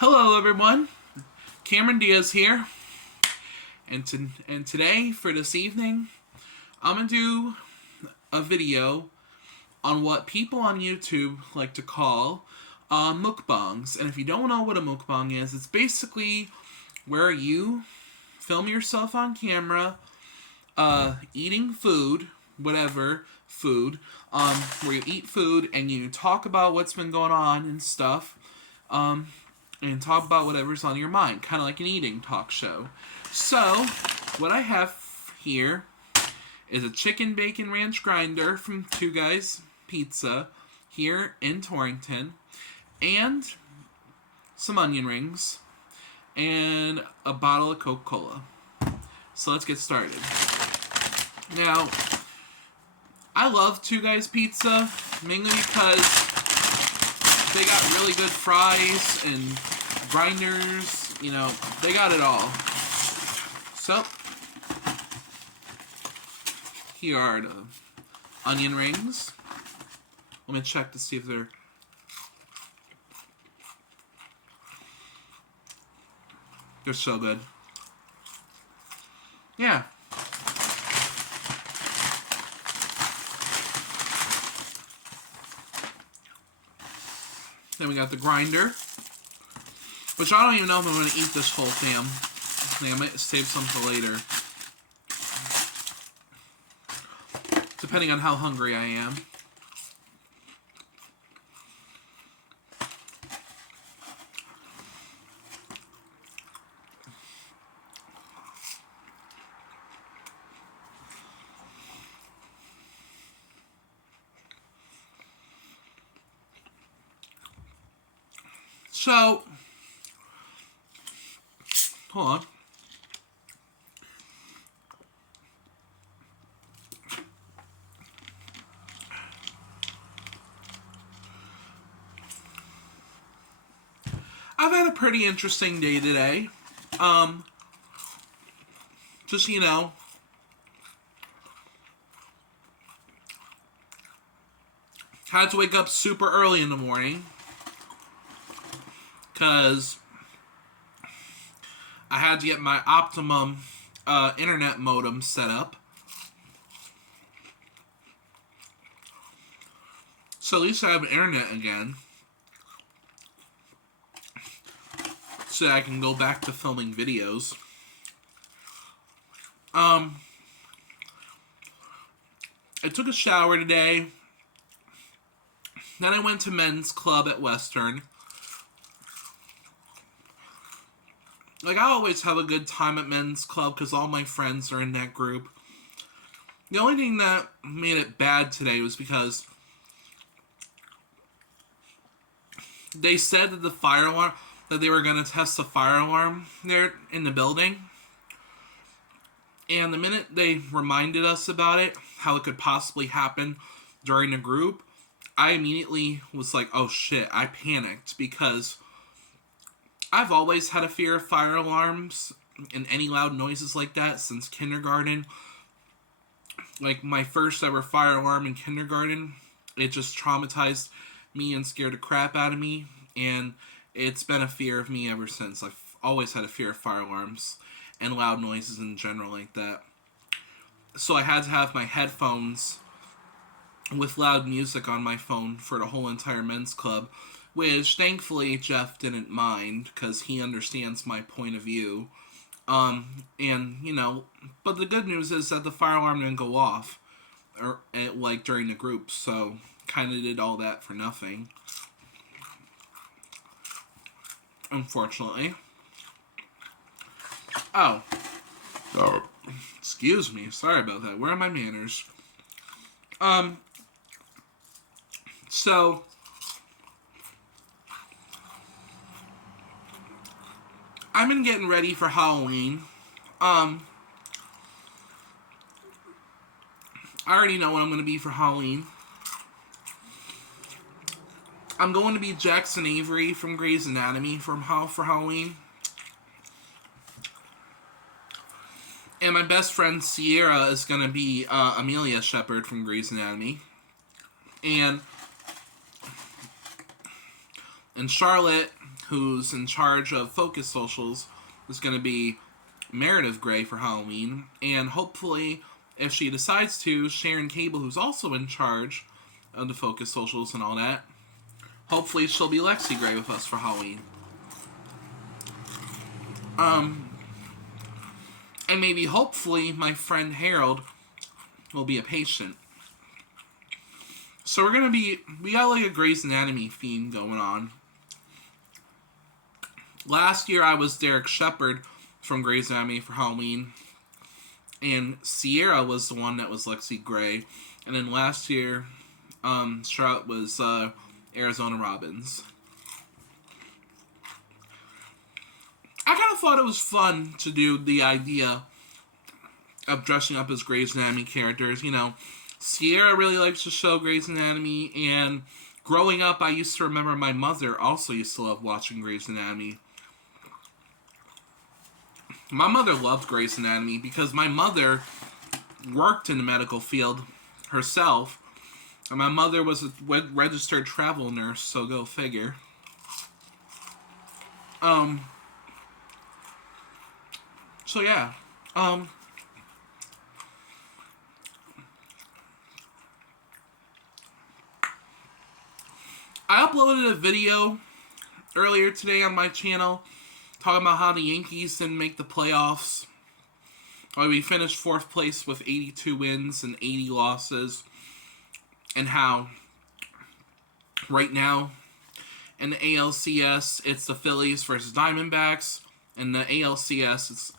Hello, everyone. Cameron Diaz here, and today for this evening, I'm gonna do a video on what people on YouTube like to call mukbangs. And if you don't know what a mukbang is, it's basically where you film yourself on camera, eating food, whatever food, where you eat food and you talk about what's been going on and stuff. And talk about whatever's on your mind, kind of like an eating talk show. So, what I have here is a chicken bacon ranch grinder from Two Guys Pizza here in Torrington, and some onion rings, and a bottle of Coca-Cola. So let's get started. Now, I love Two Guys Pizza, mainly because they got really good fries and grinders, they got it all. So, here are the onion rings. Let me check to see if they're so good. Yeah. Then we got the grinder, which I don't even know if I'm going to eat this whole damn thing. I might save some for later, depending on how hungry I am. So, hold on. I've had a pretty interesting day today. Just, had to wake up super early in the morning, because I had to get my Optimum internet modem set up. So at least I have internet again, so that I can go back to filming videos. I took a shower today. Then I went to men's club at Western. Like, I always have a good time at men's club because all my friends are in that group. The only thing that made it bad today was because they said that the fire alarm, that they were going to test the fire alarm there in the building. And the minute they reminded us about it, how it could possibly happen during the group, I immediately was like, oh shit, I panicked, because I've always had a fear of fire alarms and any loud noises like that since kindergarten. Like, my first ever fire alarm in kindergarten, it just traumatized me and scared the crap out of me, and it's been a fear of me ever since. I've always had a fear of fire alarms and loud noises in general like that. So I had to have my headphones with loud music on my phone for the whole entire men's club, which thankfully Jeff didn't mind, because he understands my point of view. But the good news is that the fire alarm didn't go off, during the group, so kind of did all that for nothing, unfortunately. Oh. Excuse me, sorry about that. Where are my manners? So, I've been getting ready for Halloween. I already know what I'm going to be for Halloween. I'm going to be Jackson Avery from Grey's Anatomy for Halloween. And my best friend Sierra is going to be Amelia Shepherd from Grey's Anatomy. And And Charlotte, who's in charge of Focus Socials, is going to be Meredith Grey for Halloween. And hopefully, if she decides to, Sharon Cable, who's also in charge of the Focus Socials and all that, hopefully she'll be Lexi Grey with us for Halloween. And maybe, hopefully, my friend Harold will be a patient. So we got like a Grey's Anatomy theme going on. Last year I was Derek Shepherd from Grey's Anatomy for Halloween. And Sierra was the one that was Lexi Grey. And then last year, Charlotte was Arizona Robbins. I kind of thought it was fun to do the idea of dressing up as Grey's Anatomy characters. You know, Sierra really likes the show Grey's Anatomy, and growing up, I used to remember my mother also used to love watching Grey's Anatomy. My mother loved Grey's Anatomy because my mother worked in the medical field herself, and my mother was a registered travel nurse, so go figure. So yeah, I uploaded a video earlier today on my channel talking about how the Yankees didn't make the playoffs. We finished 4th place with 82 wins and 80 losses, and how right now in the ALCS it's the Phillies versus Diamondbacks. In the ALCS, it's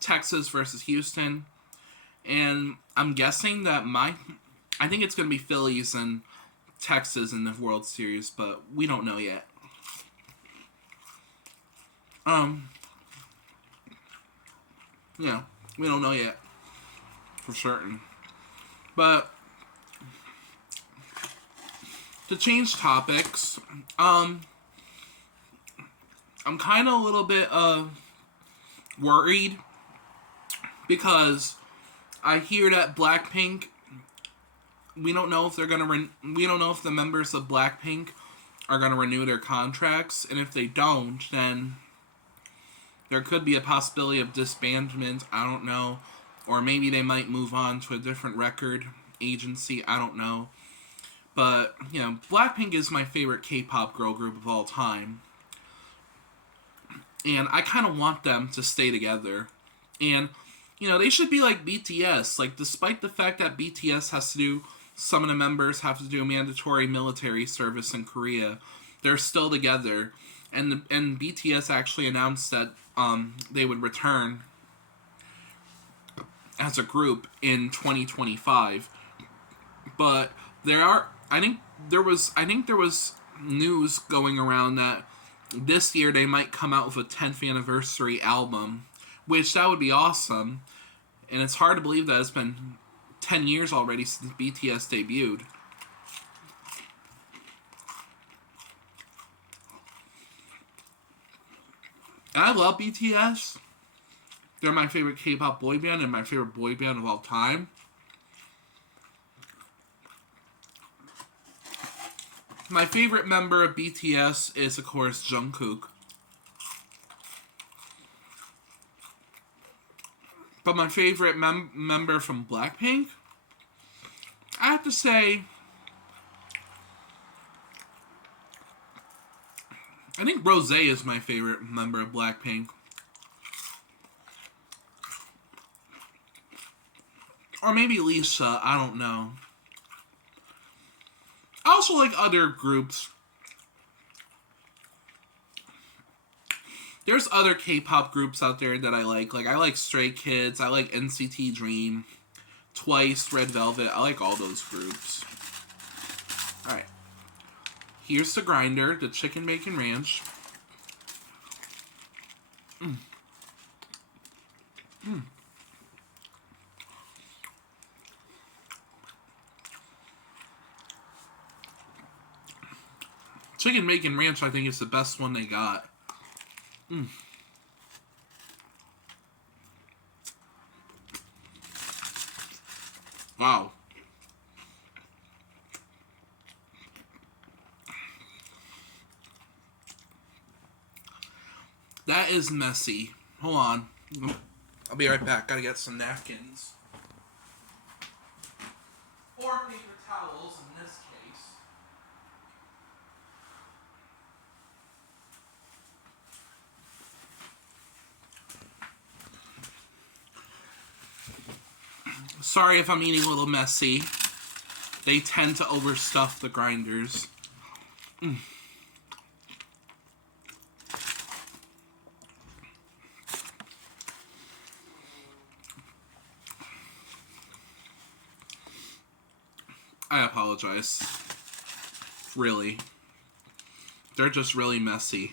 Texas versus Houston. And I'm guessing that I think it's going to be Phillies and Texas in the World Series, but we don't know yet. Yeah, we don't know yet for certain. But to change topics, I'm kind of a little bit worried because I hear that Blackpink, we don't know if they're gonna we don't know if the members of Blackpink are gonna renew their contracts, and if they don't, then there could be a possibility of disbandment. I don't know, or maybe they might move on to a different record agency. I don't know, but you know, Blackpink is my favorite K-pop girl group of all time. And I kind of want them to stay together. And, you know, they should be like BTS. Like, despite the fact that BTS has to do, some of the members have to do mandatory military service in Korea, they're still together. And BTS actually announced that they would return as a group in 2025. But I think there was news going around that this year they might come out with a 10th anniversary album, which that would be awesome. And it's hard to believe that it's been 10 years already since BTS debuted. And I love BTS. They're my favorite K-pop boy band and my favorite boy band of all time. My favorite member of BTS is, of course, Jungkook. But my favorite member from Blackpink, I have to say, I think Rosé is my favorite member of Blackpink. Or maybe Lisa, I don't know. I also like other groups. There's other K-pop groups out there that I like. Like, I like Stray Kids. I like NCT Dream. Twice, Red Velvet. I like all those groups. Alright. Here's the grinder, the chicken bacon ranch. Chicken bacon ranch, I think, is the best one they got. Wow. That is messy. Hold on. I'll be right back. Gotta get some napkins. Or paper towels in this case. Sorry if I'm eating a little messy. They tend to overstuff the grinders. I apologize. Really. They're just really messy.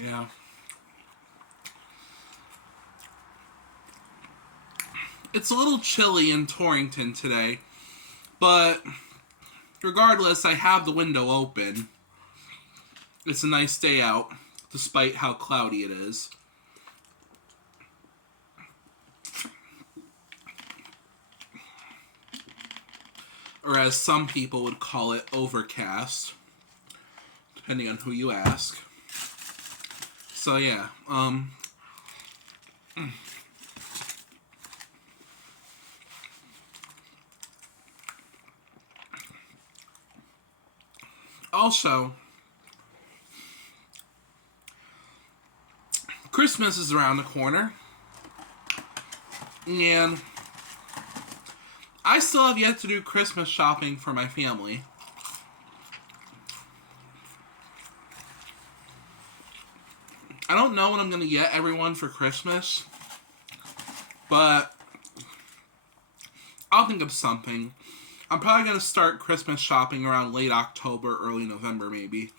Yeah. It's a little chilly in Torrington today, but regardless, I have the window open. It's a nice day out, despite how cloudy it is. Or as some people would call it, overcast, depending on who you ask. So yeah, also, Christmas is around the corner, and I still have yet to do Christmas shopping for my family. I don't know what I'm going to get everyone for Christmas, but I'll think of something. I'm probably going to start Christmas shopping around late October, early November, maybe.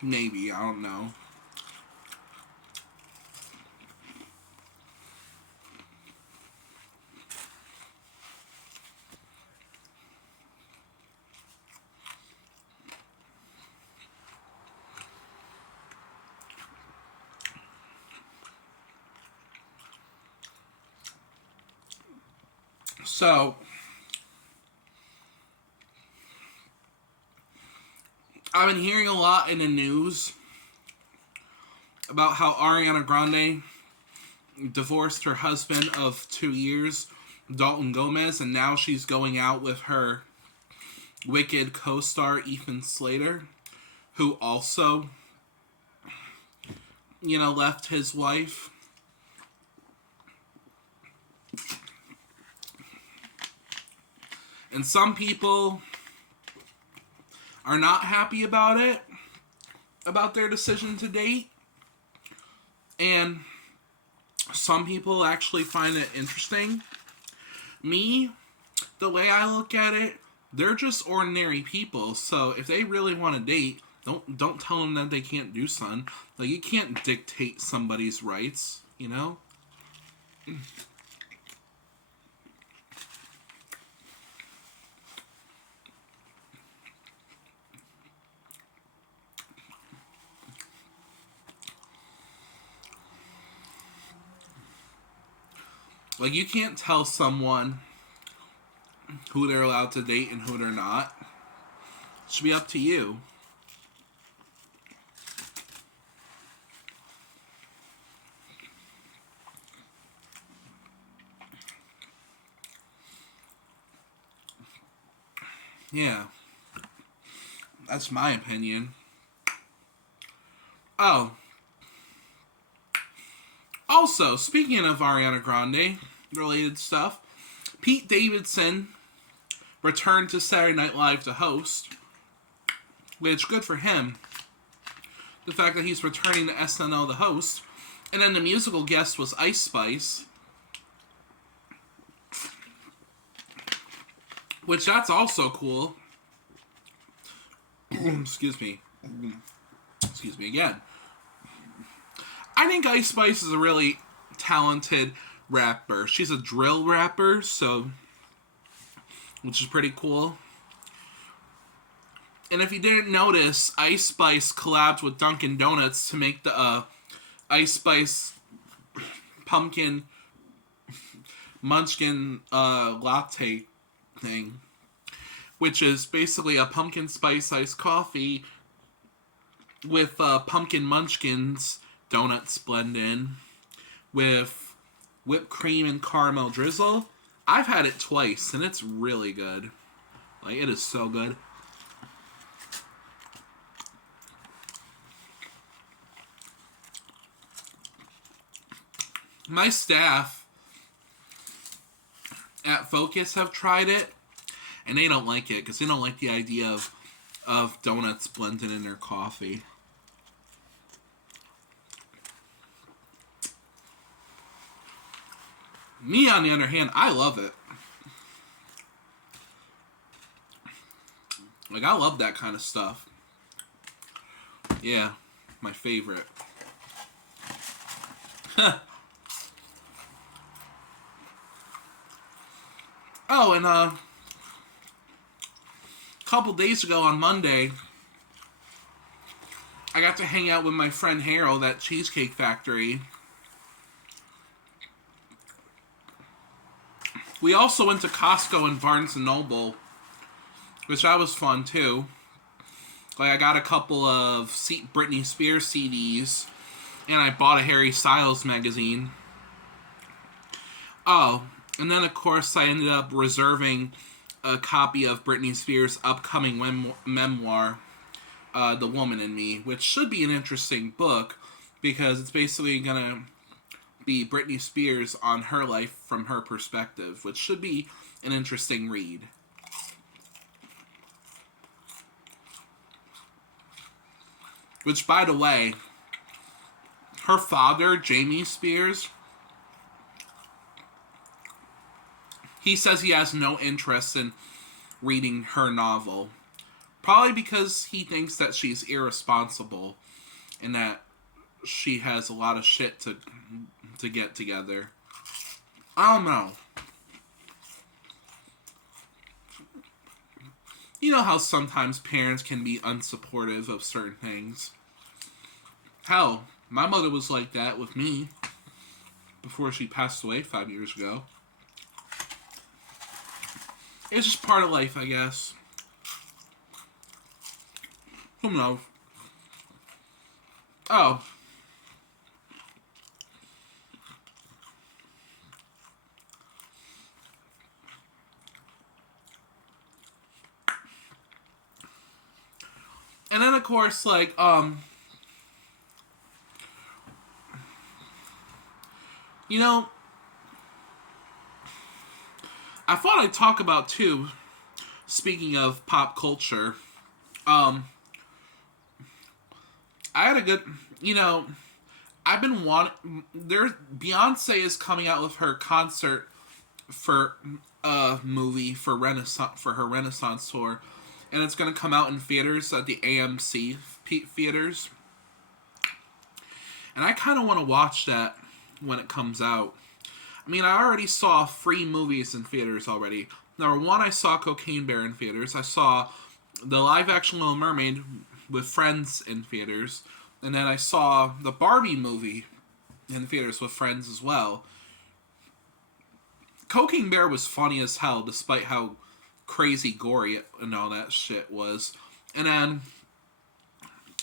Maybe, I don't know. So, I've been hearing a lot in the news about how Ariana Grande divorced her husband of 2 years, Dalton Gomez, and now she's going out with her Wicked co-star Ethan Slater, who also, left his wife. And some people are not happy about it, about their decision to date. And some people actually find it interesting. Me, the way I look at it, they're just ordinary people. So if they really want to date, don't tell them that they can't do something. Like, you can't dictate somebody's rights, you know? Like, you can't tell someone who they're allowed to date and who they're not. It should be up to you. Yeah. That's my opinion. Oh. Also, speaking of Ariana Grande related stuff, Pete Davidson returned to Saturday Night Live to host, which, good for him. The fact that he's returning to SNL to host. And then the musical guest was Ice Spice, which that's also cool. Excuse me. Excuse me again. I think Ice Spice is a really talented rapper. She's a drill rapper, which is pretty cool. And if you didn't notice, Ice Spice collabed with Dunkin' Donuts to make the Ice Spice pumpkin munchkin latte thing, which is basically a pumpkin spice iced coffee with pumpkin munchkins donuts blend in with whipped cream and caramel drizzle. I've had it twice and it's really good. Like, it is so good. My staff at Focus have tried it, and they don't like it because they don't like the idea of donuts blended in their coffee. Me, on the other hand, I love it. Like, I love that kind of stuff. Yeah, my favorite. Oh, and a couple days ago on Monday, I got to hang out with my friend Harold at Cheesecake Factory. We also went to Costco and Barnes & Noble, which that was fun too. Like, I got a couple of Britney Spears CDs, and I bought a Harry Styles magazine. Oh, and then of course I ended up reserving a copy of Britney Spears' upcoming memoir, The Woman in Me, which should be an interesting book because it's basically gonna be Britney Spears on her life from her perspective, which should be an interesting read. Which, by the way, her father, Jamie Spears, he says he has no interest in reading her novel. Probably because he thinks that she's irresponsible and that she has a lot of shit to get together. I don't know. You know how sometimes parents can be unsupportive of certain things. Hell, my mother was like that with me before she passed away 5 years ago. It's just part of life, I guess. Who knows? Oh. And then, of course, like, you know, I thought I'd talk about, too, speaking of pop culture, I had a good, I've been Beyonce is coming out with her concert for movie for her Renaissance tour, and it's going to come out in theaters at the AMC theaters. And I kind of want to watch that when it comes out. I mean, I already saw 3 movies in theaters already. Number 1, I saw Cocaine Bear in theaters. I saw the live-action Little Mermaid with friends in theaters. And then I saw the Barbie movie in theaters with friends as well. Cocaine Bear was funny as hell, despite how crazy gory and all that shit was. And then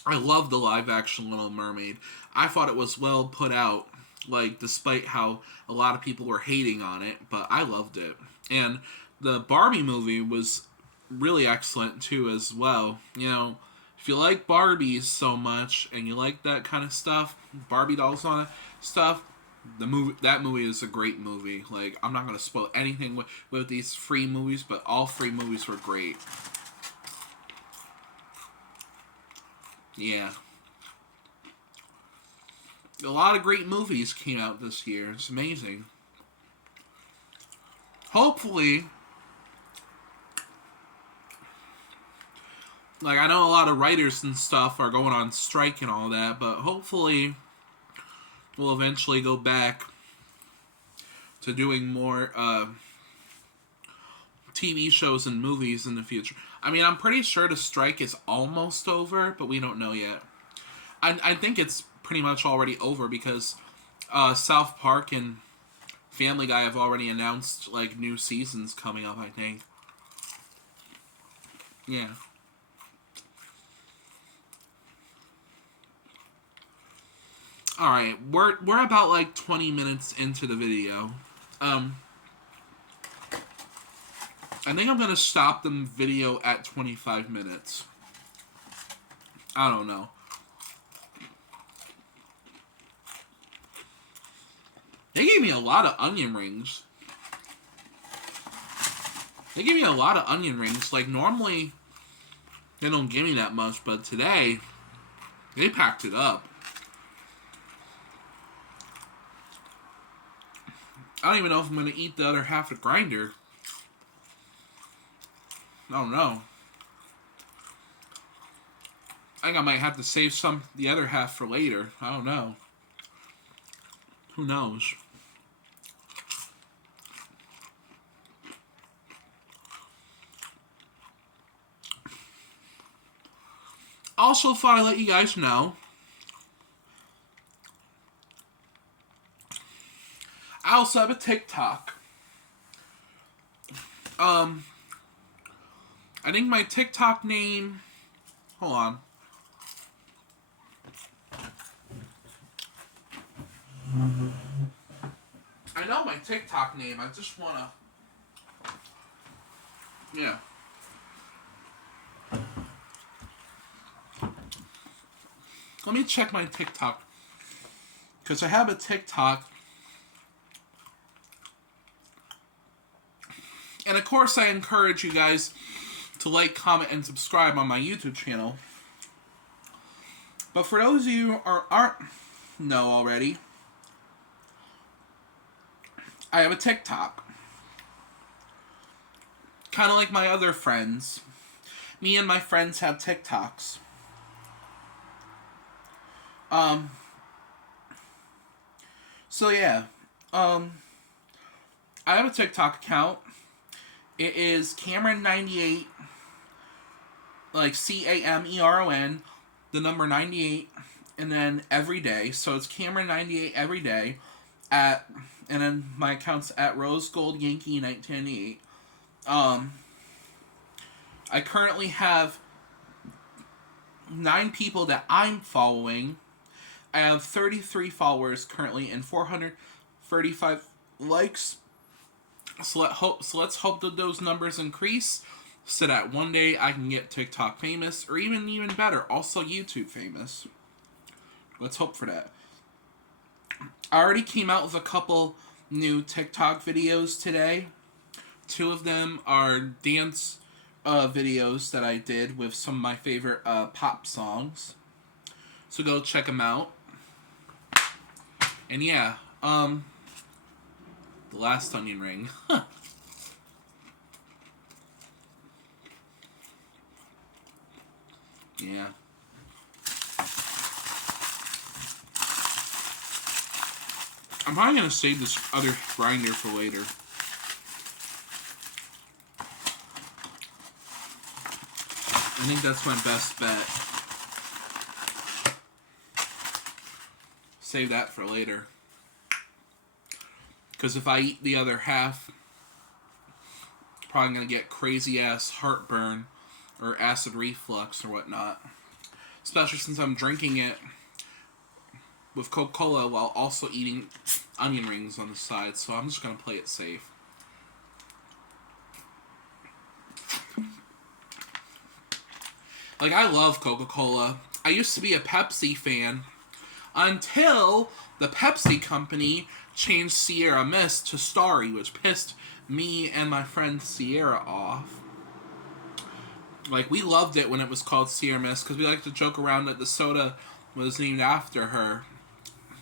I loved the live-action Little Mermaid. I thought it was well put out, like, despite how a lot of people were hating on it, but I loved it. And the Barbie movie was really excellent, too, as well. If you like Barbies so much, and you like that kind of stuff, Barbie dolls on it, stuff, that movie is a great movie. Like, I'm not going to spoil anything with these 3 movies, but all 3 movies were great. Yeah. A lot of great movies came out this year. It's amazing. Hopefully, like, I know a lot of writers and stuff are going on strike and all that, but hopefully we'll eventually go back to doing more TV shows and movies in the future. I mean, I'm pretty sure the strike is almost over, but we don't know yet. I think it's pretty much already over because South Park and Family Guy have already announced like new seasons coming up, I think. Yeah. Alright, we're about like 20 minutes into the video. I think I'm gonna stop the video at 25 minutes. I don't know. They gave me a lot of onion rings. They gave me a lot of onion rings. Like, normally, they don't give me that much, but today, they packed it up. I don't even know if I'm going to eat the other half of the grinder. I don't know. I think I might have to save the other half for later. I don't know. Who knows? Also, thought I'd let you guys know, I also have a TikTok. I think my TikTok name, hold on. I know my TikTok name, I just wanna, yeah. Let me check my TikTok, because I have a TikTok. And of course I encourage you guys to like, comment, and subscribe on my YouTube channel. But for those of you who aren't know already, I have a TikTok. Kind of like my other friends. Me and my friends have TikToks. So yeah, I have a TikTok account. It is Cameron98, like CAMERON, the number 98, and then every day. So it's Cameron98 every day, and then my account's at Rose Gold Yankee 1998. I currently have 9 people that I'm following. I have 33 followers currently and 435 likes. So let's hope that those numbers increase so that one day I can get TikTok famous, or even better, also YouTube famous. Let's hope for that. I already came out with a couple new TikTok videos today. 2 of them are dance videos that I did with some of my favorite pop songs. So go check them out. And yeah, the last onion ring. Yeah. I'm probably going to save this other grinder for later. I think that's my best bet. Save that for later. Because if I eat the other half, I'm probably going to get crazy ass heartburn or acid reflux or whatnot. Especially since I'm drinking it with Coca-Cola while also eating onion rings on the side. So I'm just going to play it safe. Like, I love Coca-Cola. I used to be a Pepsi fan until the Pepsi company changed Sierra Mist to Starry, which pissed me and my friend Sierra off. Like, we loved it when it was called Sierra Mist because we liked to joke around that the soda was named after her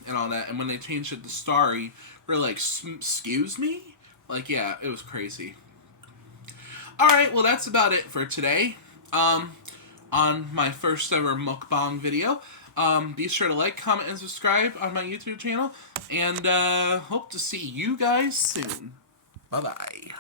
and all that. And when they changed it to Starry, we're like, excuse me? Like, yeah, it was crazy. Alright, well, that's about it for today. On my first ever mukbang video. Be sure to like, comment, and subscribe on my YouTube channel. And hope to see you guys soon. Bye-bye.